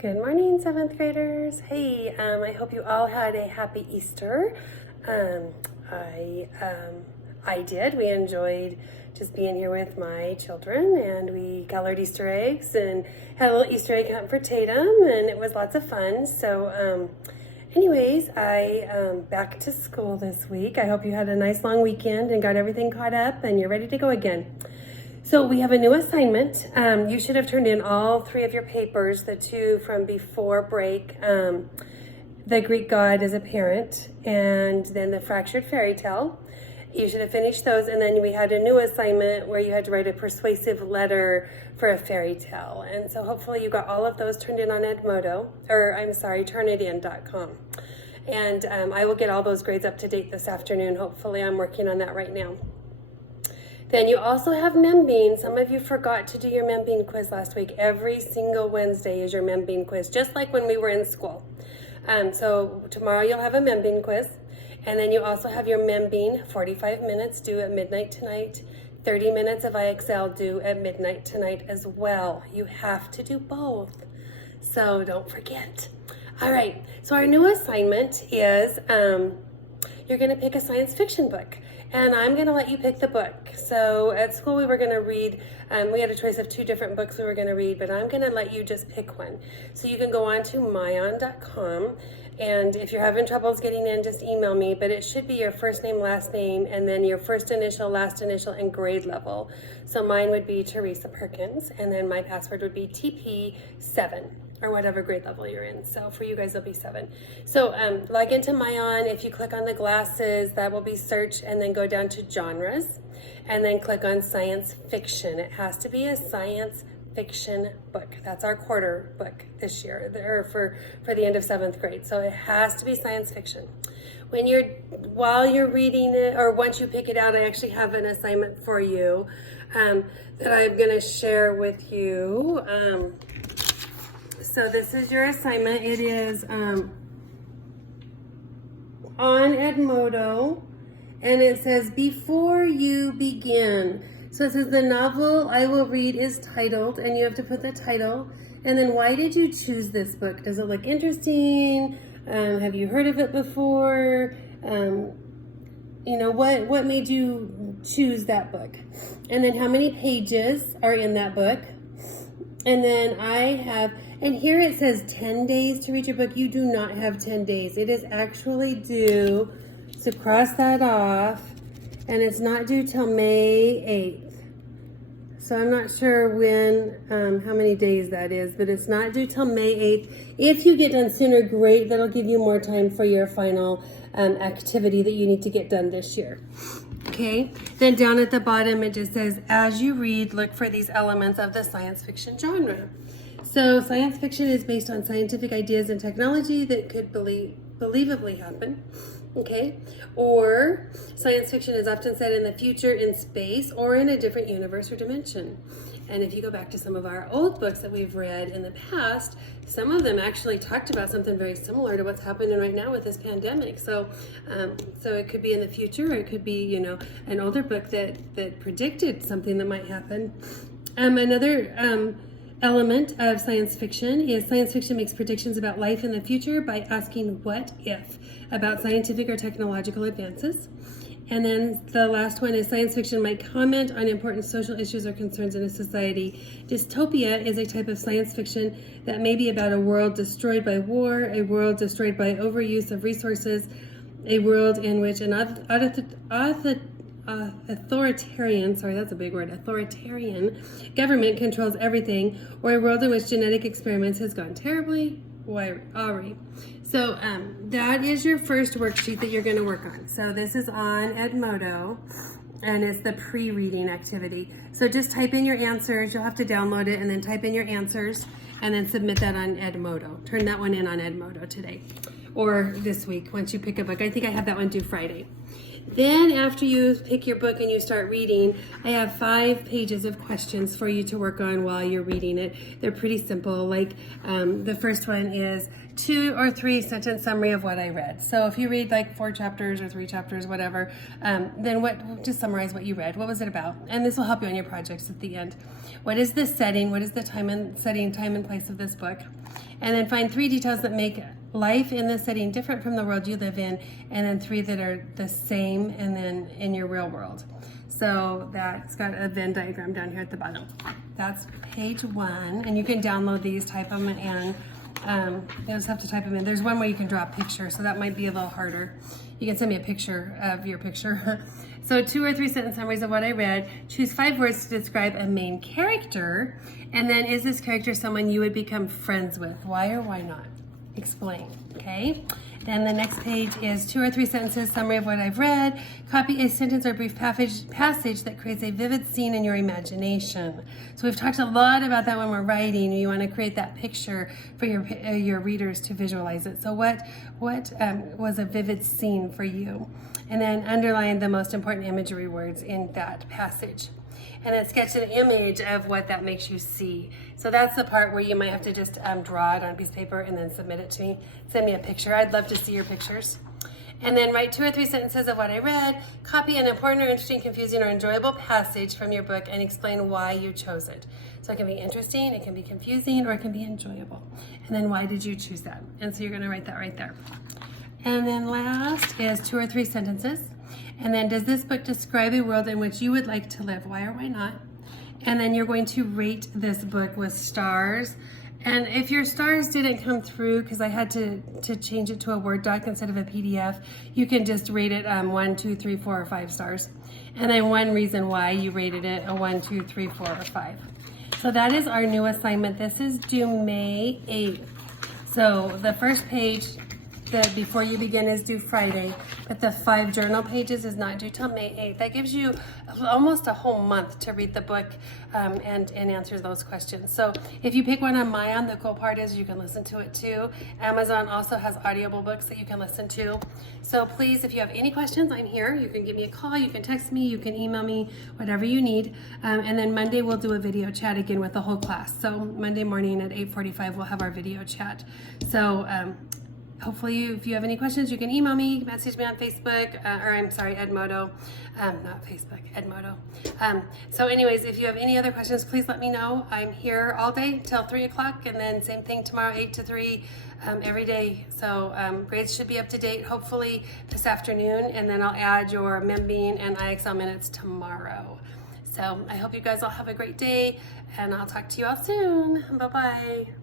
Good morning, 7th graders. Hey, I hope you all had a happy Easter. I did. We enjoyed just being here with my children, and we colored Easter eggs and had a little Easter egg hunt for Tatum, and it was lots of fun. So, anyways, I back to school this week. I hope you had a nice long weekend and got everything caught up, and you're ready to go again. So we have a new assignment. You should have turned in all 3 of your papers, the 2 from before break, the Greek god as a parent, and then the fractured fairy tale. You should have finished those, and then we had a new assignment where you had to write a persuasive letter for a fairy tale. And so hopefully you got all of those turned in on Edmodo, or I'm sorry, turnitin.com. And I will get all those grades up to date this afternoon. Hopefully I'm working on that right now. Then you also have Membean. Some of you forgot to do your Membean quiz last week. Every single Wednesday is your Membean quiz, just like when we were in school. So tomorrow you'll have a Membean quiz. And then you also have your Membean, 45 minutes due at midnight tonight, 30 minutes of IXL due at midnight tonight as well. You have to do both, so don't forget. All right, so our new assignment is you're gonna pick a science fiction book. And I'm going to let you pick the book. So at school we were going to read, we had a choice of 2 different books we were going to read, but I'm going to let you just pick one. So you can go on to myon.com, and if you're having troubles getting in, just email me, but it should be your first name, last name, and then your first initial, last initial, and grade level. So mine would be Teresa Perkins, and then my password would be TP7. Or whatever grade level you're in. So for you guys, it'll be 7. So log into Myon. If you click on the glasses, that will be search, and then go down to genres, and then click on science fiction. It has to be a science fiction book. That's our quarter book this year, or for the end of 7th grade. So it has to be science fiction. While you're reading it, or once you pick it out, I actually have an assignment for you that I'm going to share with you. So this is your assignment. It is on Edmodo, and it says, before you begin. So it says, the novel I will read is titled, and you have to put the title, and then why did you choose this book? Does it look interesting? Have you heard of it before? What made you choose that book? And then how many pages are in that book? And then and here it says 10 days to read your book. You do not have 10 days. It is actually due, so cross that off, and it's not due till May 8th. So I'm not sure how many days that is, but it's not due till May 8th. If you get done sooner, great. That'll give you more time for your final activity that you need to get done this year. Okay, then down at the bottom it just says, as you read, look for these elements of the science fiction genre. So science fiction is based on scientific ideas and technology that could believably happen. Okay, or science fiction is often set in the future, in space, or in a different universe or dimension. And if you go back to some of our old books that we've read in the past, some of them actually talked about something very similar to what's happening right now with this pandemic. So it could be in the future, or it could be, an older book that predicted something that might happen. Another element of science fiction is science fiction makes predictions about life in the future by asking what if about scientific or technological advances. And then the last one is science fiction might comment on important social issues or concerns in a society. Dystopia is a type of science fiction that may be about a world destroyed by war, a world destroyed by overuse of resources, a world in which an authoritarian government controls everything, or a world in which genetic experiments has gone terribly awry. So that is your first worksheet that you're going to work on. So this is on Edmodo, and it's the pre-reading activity. So just type in your answers. You'll have to download it, and then type in your answers, and then submit that on Edmodo. Turn that one in on Edmodo today, or this week once you pick a book. I think I have that one due Friday. Then after you pick your book and you start reading, I have 5 pages of questions for you to work on while you're reading it. They're pretty simple. Like the first one is 2 or 3 sentence summary of what I read. So if you read like 4 chapters or 3 chapters, whatever, then just summarize what you read. What was it about? And this will help you on your projects at the end. What is the setting? What is the time and place of this book? And then find 3 details that make life in this setting different from the world you live in, and then 3 that are the same and then in your real world. So that's got a Venn diagram down here at the bottom. That's page 1, and you can download these, type them, and you just have to type them in. There's one where you can draw a picture, so that might be a little harder. You can send me a picture of your picture. So 2 or 3 sentence summaries of what I read. Choose 5 words to describe a main character, and then is this character someone you would become friends with? Why or why not? Explain, okay? Then the next page is 2 or 3 sentences, summary of what I've read. Copy a sentence or brief passage that creates a vivid scene in your imagination. So we've talked a lot about that when we're writing. You want to create that picture for your readers to visualize it. So what was a vivid scene for you? And then underline the most important imagery words in that passage. And then sketch an image of what that makes you see. So that's the part where you might have to just draw it on a piece of paper and then submit it to me. Send me a picture. I'd love to see your pictures. And then write 2 or 3 sentences of what I read. Copy an important or interesting, confusing, or enjoyable passage from your book and explain why you chose it. So it can be interesting, it can be confusing, or it can be enjoyable. And then why did you choose that? And so you're going to write that right there. And then last is 2 or 3 sentences. And then does this book describe a world in which you would like to live? Why or why not? And then you're going to rate this book with stars. And if your stars didn't come through, because I had to change it to a Word doc instead of a PDF, you can just rate it 1, 2, 3, 4, or 5 stars. And then one reason why you rated it a 1, 2, 3, 4, or 5. So that is our new assignment. This is due May 8th. So the first page, the before you begin, is due Friday, but the 5 journal pages is not due till May 8th. That gives you almost a whole month to read the book and answer those questions. So if you pick one on Mayan, the cool part is you can listen to it too. Amazon also has audible books that you can listen to. So please, if you have any questions, I'm here. You can give me a call, you can text me, you can email me, whatever you need. And then Monday we'll do a video chat again with the whole class. So Monday morning at 8:45 we'll have our video chat. So hopefully, if you have any questions, you can email me, message me on Facebook, Edmodo. Not Facebook, Edmodo. So anyways, if you have any other questions, please let me know. I'm here all day till 3 o'clock, and then same thing tomorrow, 8 to 3, every day. So grades should be up to date, hopefully this afternoon, and then I'll add your MemBean and IXL minutes tomorrow. So I hope you guys all have a great day, and I'll talk to you all soon. Bye-bye.